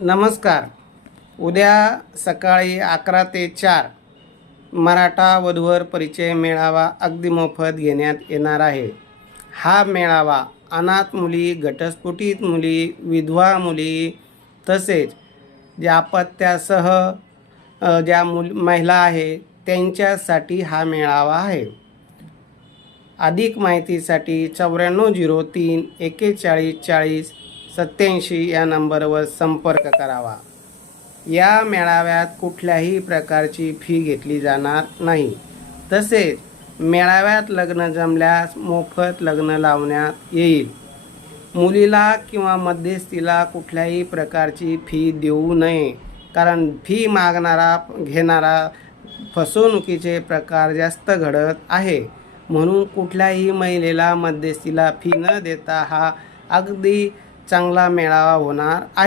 नमस्कार. उद्या सकाळी अकरा ते चार मराठा वधूवर परिचय मेळावा अगदी मोफत घेण्यात येणार आहे. हा मेळावा अनाथ मुली घटस्फोटित मुली विधवा मुली तसेच ज्या अपत्यासह ज्या मुल महिला आहे त्यांच्यासाठी हा मेळावा आहे. अधिक माहितीसाठी चौऱ्याण्णव झिरो तीन एकेचाळीस चाळीस सत्याऐंशी या नंबरवर संपर्क करावा. या मेळाव्यात कुठल्याही प्रकारची फी घेतली जाणार नाही. तसेच मेळाव्यात लग्न जमल्यास मोफत लग्न लावण्यात येईल. मुलीला किंवा मध्यस्थीला कुठल्याही प्रकारची फी देऊ नये कारण फी मागणारा घेणारा फसवणुकीचे प्रकार जास्त घडत आहे. म्हणून कुठल्याही महिलेला मध्यस्थीला फी न देता हा अगदी चांगला मेळावा होणार. आहे